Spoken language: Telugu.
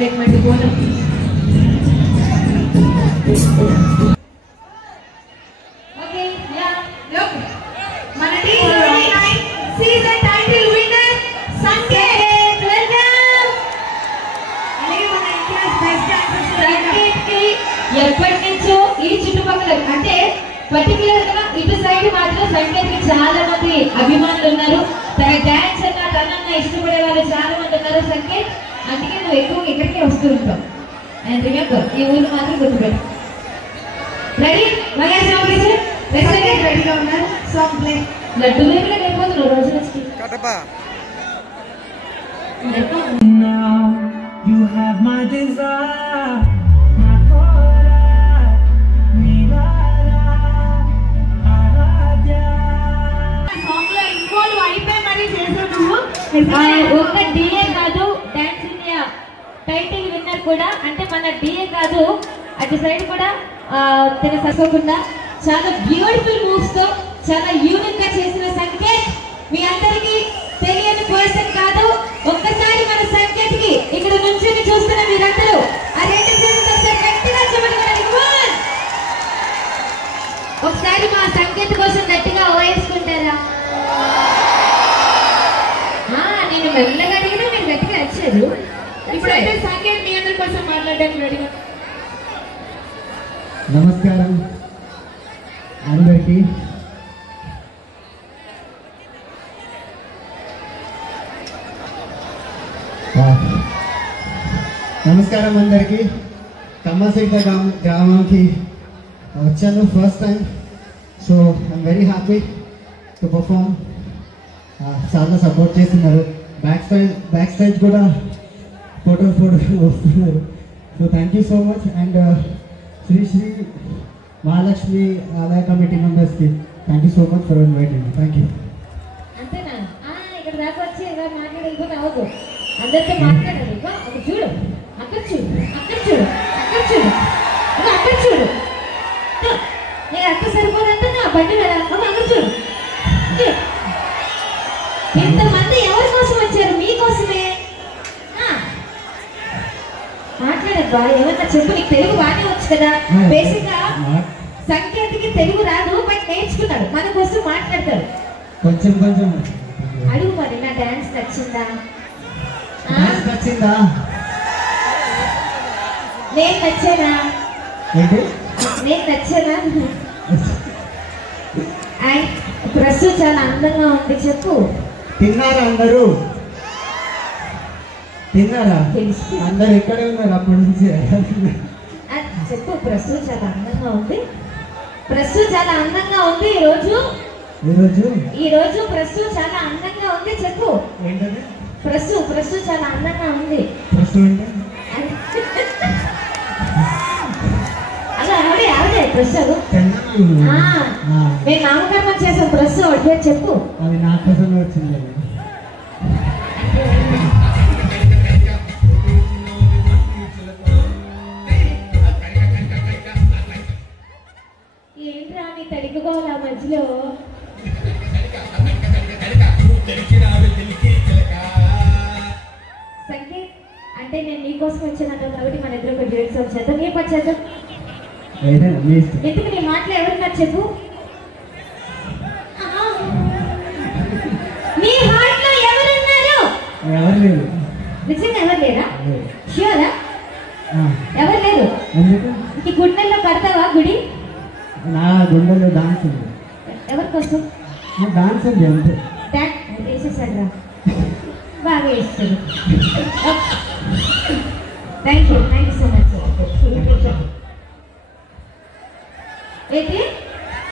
పాడేటువంటి కోణం. ఓకే మన season title winner Sanket. Welcome. అలాగే మన ఇండియాస్ బెస్ట్ డాన్సర్స్ సంకేత్ కి ఎప్పటి నుంచో ఈ చుట్టుపక్కల అంటే పర్టికులర్ గా ఇటు సైడ్ మాత్రం సంకేత్ కి చాలా మంది అభిమానులు ఉన్నారు. తన డాన్స్ అన్న తనన్న ఇష్టపడే వాళ్ళు చాలా మంది ఉన్నారు సంకేత్. అందుకే నువ్వు ఎక్కువ ఇక్కడికే వస్తూ ఉంటావు. అండ్ రిమెంబర్ ఈ ఊరు మాత్రం గుర్తుపెట్టు. రెడీ? రెడీగా ఉన్నారు. Song play. లడ్డు లేకుండా అయిపోతున్నారు రోజు నుంచి. You have my desire. ఒక డిఏ కాదు డాన్స్ ఇండియా టైటిల్ విన్నర్ కూడా అంటే మన డిఏ కాదు అటు సైడ్ కూడా తన సరిపోకుండా చాలా బ్యూటిఫుల్ మూవ్స్ తో చాలా యూనిక్ గా చేసిన సంకేత్ మీ అందరికి తెలియని పర్సన్ కాదు. ఒక్కసారి మన సంకేత్ కి ఇక్కడ నుంచి చూస్తున్న మీరందరూ ఆ రెండు చేతులతో గట్టిగా చెప్పగలరు. ఒకసారి మా సంకేత్ కోసం గట్టిగా ఓయేసుకుంటారా? నేను మెల్లగా అడిగినా మీరు గట్టిగా వచ్చారు. ఇప్పుడైతే సంకేత్ మీ అందరి కోసం మాట్లాడడానికి రెడీగా. నమస్కారం అందరికీ. నమస్కారం అందరికీ. కమ్మసిద్ద గ్రామానికి వచ్చాను first time. So I'm very happy to perform. చాలా సపోర్ట్ చేస్తున్నారు. బ్యాక్ స్టేజ్ కూడా ఫోటో వస్తున్నారు. So thank you so much. And Shri Mahalakshmi ఆలయ కమిటీ మెంబర్స్కి thank you so much for inviting me. Thank you. అంతేనా? ఇక్కడ దాకా వచ్చి మాట్లాడకపోతే అవ్వదు. అందరితో మాట్లాడాలి. అక్కడ చూడు, అక్కడ చూడు, అక్కడ చూడు, అక్కడ చూడు, అక్కడ చూడు. నేను అక్కడ సరిపోదంటే నా బండి కదా అక్కడ చూడు. ఇంతమంది ఎవరి కోసం వచ్చారు? మీకోసమే. మాట్లాడద్దా? ఏమన్నా చెప్పు. నీకు తెలుగు బాగానే వచ్చు కదా. బేసిక్ గా సంకేత్కి తెలుగు రాదు, బట్ నేర్చుకున్నాడు. మన కోసం మాట్లాడతాడు. కొంచెం కొంచెం అడుగు మరి. నా డాన్స్ నచ్చిందా? నచ్చిందా? నేను నచ్చానా? నేను నచ్చానా? ప్రస్తుతం చాలా అందంగా ఉంది. చెప్పు. తిన్నారా అందరూ? తిన్నారా? అందరు ఎక్కడే ఉన్నారు అప్పటి నుంచి? చెప్పు. ప్రస్తుతం చాలా అందంగా ఉంది. ప్రస్తుతం చాలా అందంగా ఉంది. ఈ రోజు ప్రస్తుతం చాలా అందంగా ఉంది. చెప్పు. ఏంటది? ప్రస్తుతం చాలా అందంగా ఉంది. అలా ఆవిడే ప్రస్తుతం మేము నామకరణం చేసాం. ప్రస్తుతం ఒకటి చెప్పు. అది నా కోసం వచ్చింది. ఏంట్రా నీ తడికోవాలి ఆ మధ్యలో? సంకేత్ అంటే నేను నీకోసం వచ్చాను కాబట్టి మన ఇద్దరు ఒక డేట్ సాంగ్ చేద్దాం. ఏ పని చేద్దాం? ఎందుకు నీ మాటలు ఎవరున్నారు చెప్పు. నీ హార్ట్ లో ఎవరున్నారు? ఎవరు లేరు. నిజంగా ఎవరు లేరా? ష్యూరా? ఎవరు లేరు. ఈ గుండెల్లో కడతావా గుడి? నా గుండెల్లో డాన్స్ ఉంది. ఎవరికోసం డాన్స్ ఉంది అంతే. వేసేసాడు రా. బాగా వేస్తాడు. Thank you so much. ఏంటి